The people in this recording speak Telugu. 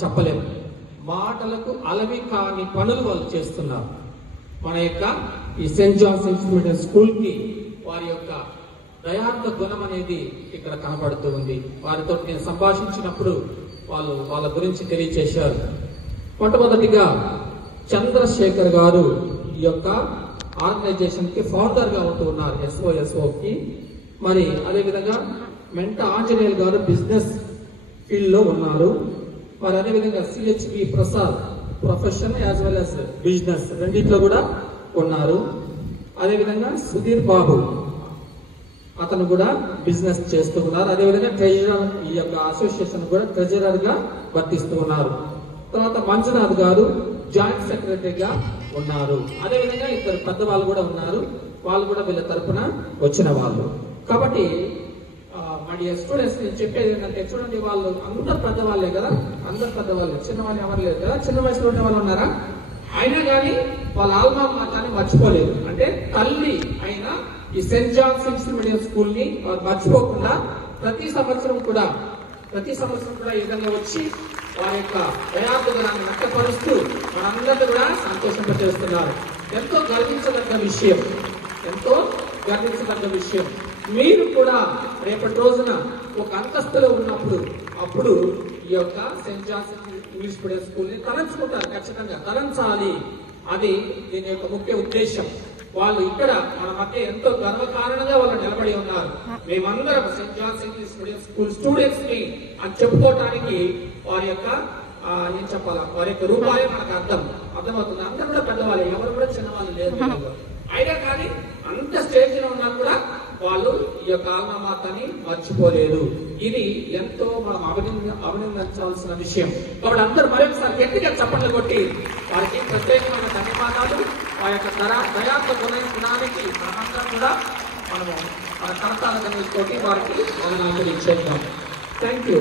చెప్పలేము. మాటలకు అలవి కాని పనులు వాళ్ళు చేస్తున్నారు. మన యొక్క ఈ సెయింట్ జాన్స్ ఇంగ్లీష్ స్కూల్ కి వారి యొక్క దయార్థ గుణం అనేది ఇక్కడ కనబడుతూ ఉంది. వారితో నేను సంభాషించినప్పుడు వాళ్ళు వాళ్ళ గురించి తెలియచేశారు. మొట్టమొదటిగా చంద్రశేఖర్ గారు ఈ యొక్క ఆర్గనైజేషన్ కి ఫౌండర్ గా ఉంటూ ఉన్నారు, SOSO కి. మరి అదేవిధంగా మెంట ఆంజనేయులు గారు బిజినెస్ ఫీల్డ్ లో ఉన్నారు. మరి అదేవిధంగా CHB Prasad profession as well as business రెండింటిలో కూడా ఉన్నారు. అదేవిధంగా సుధీర్ బాబు అతను కూడా బిజినెస్ చేస్తూ ఉన్నారు. అదేవిధంగా ట్రెజరర్, ఈ యొక్క అసోసియేషన్ కూడా ట్రెజరర్ గా వర్తిస్తూ ఉన్నారు. తర్వాత మంజునాథ్ గారు జాయింట్ సెక్రటరీగా ఉన్నారు. అదేవిధంగా ఇద్దరు పెద్దవాళ్ళు కూడా ఉన్నారు, వాళ్ళు కూడా వీళ్ళ తరఫున వచ్చిన వాళ్ళు. కాబట్టి మరి స్టూడెంట్స్ నేను చెప్పేది ఏంటంటే, చూడండి వాళ్ళు అందరు పెద్దవాళ్ళే కదా, అందరు పెద్దవాళ్ళు, చిన్నవాళ్ళు ఎవరు లేరు కదా. చిన్న వయసులో ఉండే వాళ్ళు ఉన్నారా? అయినా కానీ వాళ్ళ ఆల్మా మాతాన్ని మర్చిపోలేదు. అంటే తల్లి అయినా ఈ Saint Johne's English medium school ని మర్చిపోకుండా ప్రతి సంవత్సరం కూడా ఈ విధంగా వచ్చి వారి యొక్క దయార్థులను వ్యక్తపరుస్తూ మనందరినీ కూడా సంతోషింపచేస్తున్నారు. ఎంతో గర్వించదగ్గ విషయం. మీరు కూడా రేపటి రోజున ఒక అంతస్తులో ఉన్నప్పుడు అప్పుడు ఈ యొక్క Saint Johne's English medium school ని తలంచుకుంటారు. ఖచ్చితంగా తలంచాలి. అది దీని యొక్క ముఖ్య ఉద్దేశం. వాళ్ళు ఇక్కడ మన మధ్య ఎంతో గర్వకారణంగా వాళ్ళు నిలబడి ఉన్నారు. మేమందరం Saint Johne's English medium school students ని అని చెప్పుకోవటానికి వారి యొక్క ఏం చెప్పాలా, వారి యొక్క రూపాయే మనకు అర్థమవుతుంది. అందరూ కూడా పెద్దవాళ్ళు, ఎవరు కూడా చిన్నవాళ్ళు లేదు. అయినా కానీ అంత స్టేజ్ లో ఉన్నా కూడా వాళ్ళు ఈ యొక్క ఆల్మా మాతాని మర్చిపోలేదు. ఇది ఎంతో మనం అభినందించాల్సిన విషయం. కాబట్టి అందరూ మరొకసారి గట్టిగా చప్పట్లు కొట్టి వారికి ప్రత్యేకమైన ధన్యవాదాలు. ఆ యొక్క దయార్థ గుణానికి మనమందరం కూడా మనము మన కర్తాల తోటి వారికి వందనాలు ఇచ్చేద్దాం. Thank you.